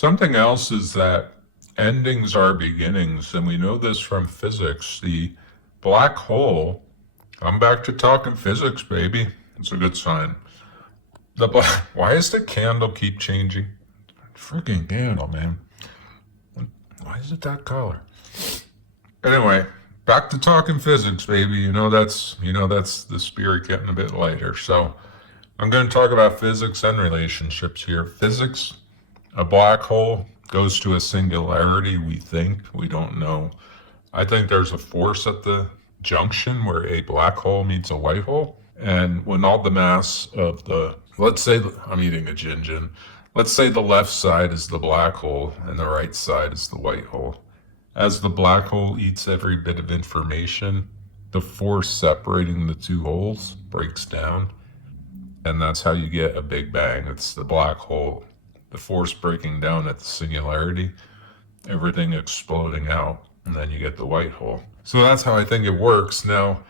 Something else is that endings are beginnings, and we know this from physics. The black hole, I'm back to talking physics, baby. It's a good sign. Why does the candle keep changing? Freaking candle, man. Why is it that color? Anyway, back to talking physics, baby. You know that's the spirit getting a bit lighter. So I'm going to talk about physics and relationships here. Physics, a black hole goes to a singularity, we think. We don't know. I think there's a force at the junction where a black hole meets a white hole. And when all the mass of let's say, I'm eating a gin. Let's say the left side is the black hole and the right side is the white hole. As the black hole eats every bit of information, the force separating the two holes breaks down. And that's how you get a big bang. It's the black hole, the force breaking down at the singularity, everything exploding out, and then you get the white hole. So that's how I think it works. Now,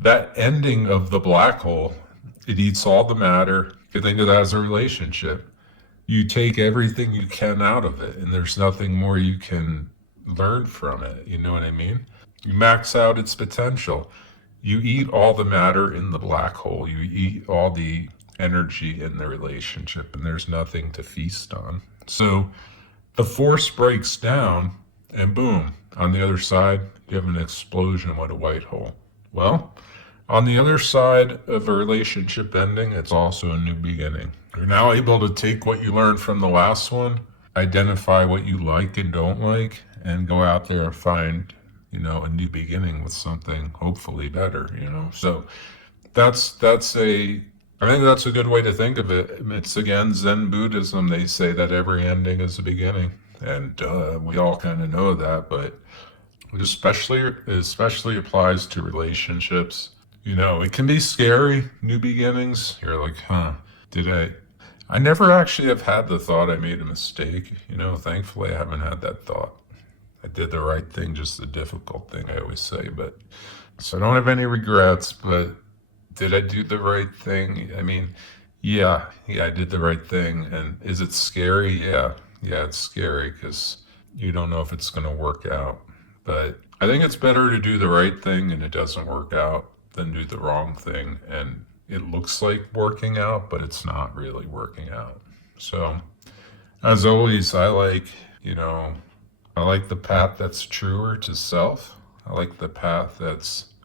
that ending of the black hole, it eats all the matter. You think of that as a relationship. You take everything you can out of it, and there's nothing more you can learn from it. You know what I mean? You max out its potential. You eat all the matter in the black hole. You eat all the energy in the relationship, and there's nothing to feast on. So the force breaks down, and boom, on the other side, you have an explosion with a white hole. Well, on the other side of a relationship ending, it's also a new beginning. You're now able to take what you learned from the last one, identify what you like and don't like, and go out there and find, a new beginning with something hopefully better, So I think that's a good way to think of it. It's again Zen Buddhism. They say that every ending is a beginning, and we all kind of know that, but it especially applies to relationships. It can be scary, new beginnings. You're like, did I never actually have had the thought I made a mistake. Thankfully I haven't had that thought. I did the right thing, just the difficult thing, I always say. But so I don't have any regrets, but did I do the right thing? I mean, yeah, I did the right thing. And is it scary? Yeah, it's scary because you don't know if it's going to work out. But I think it's better to do the right thing and it doesn't work out than do the wrong thing and it looks like working out, but it's not really working out. So, as always, I like the path that's truer to self. I like the path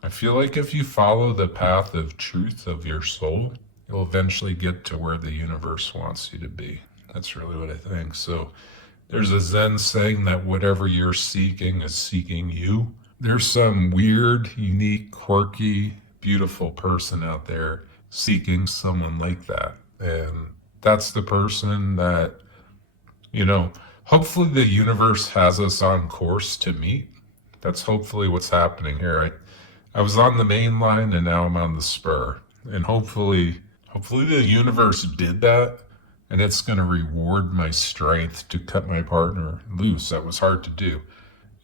I feel like if you follow the path of truth of your soul, you'll eventually get to where the universe wants you to be. That's really what I think. So, there's a Zen saying that whatever you're seeking is seeking you. There's some weird, unique, quirky, beautiful person out there seeking someone like that. And that's the person that, hopefully the universe has us on course to meet. That's hopefully what's happening here. I was on the main line and now I'm on the spur. And hopefully the universe did that and it's going to reward my strength to cut my partner loose. That was hard to do.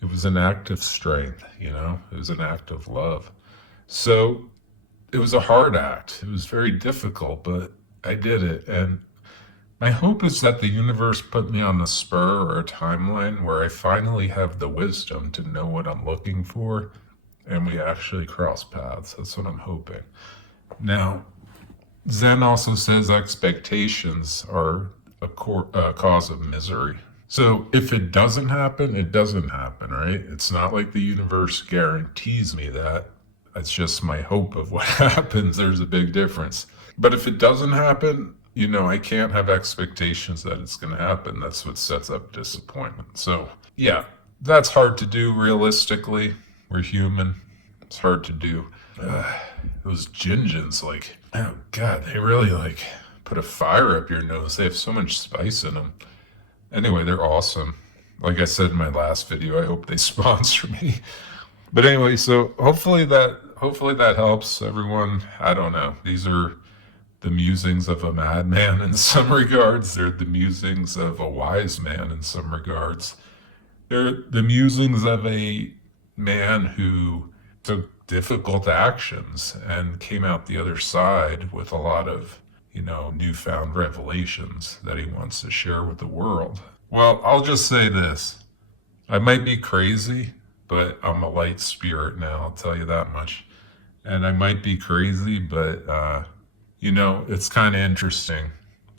It was an act of strength, it was an act of love. So it was a hard act. It was very difficult, but I did it. And my hope is that the universe put me on a spur or a timeline where I finally have the wisdom to know what I'm looking for and we actually cross paths. That's what I'm hoping. Now, Zen also says expectations are a cause of misery. So if it doesn't happen, it doesn't happen, right? It's not like the universe guarantees me that. It's just my hope of what happens. There's a big difference. But if it doesn't happen, I can't have expectations that it's going to happen. That's what sets up disappointment. So, yeah, that's hard to do realistically. We're human. It's hard to do. Those gingins, oh God, they really put a fire up your nose. They have so much spice in them. Anyway, they're awesome. Like I said in my last video, I hope they sponsor me. But anyway, so hopefully that helps everyone. I don't know. These are the musings of a madman in some regards. They're the musings of a wise man in some regards. They're the musings of a man who took difficult actions and came out the other side with a lot of, newfound revelations that he wants to share with the world. Well, I'll just say this. I might be crazy, but I'm a light spirit now, I'll tell you that much. And I might be crazy, but it's kind of interesting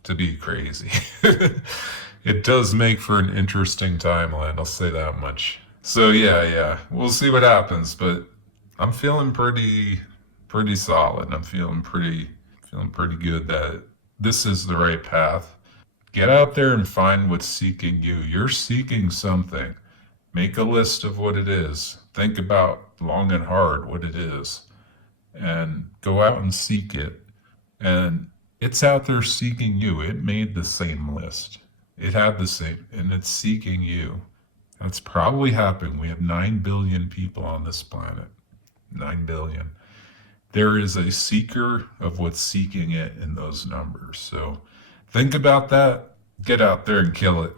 to be crazy. It does make for an interesting timeline, I'll say that much. So yeah, we'll see what happens, but I'm feeling pretty solid. I'm feeling pretty good that this is the right path. Get out there and find what's seeking you. You're seeking something. Make a list of what it is. Think about long and hard what it is and go out and seek it. And it's out there seeking you. It made the same list. It had the same, and it's seeking you. That's probably happening. We have 9 billion people on this planet. 9 billion. There is a seeker of what's seeking it in those numbers. So think about that. Get out there and kill it.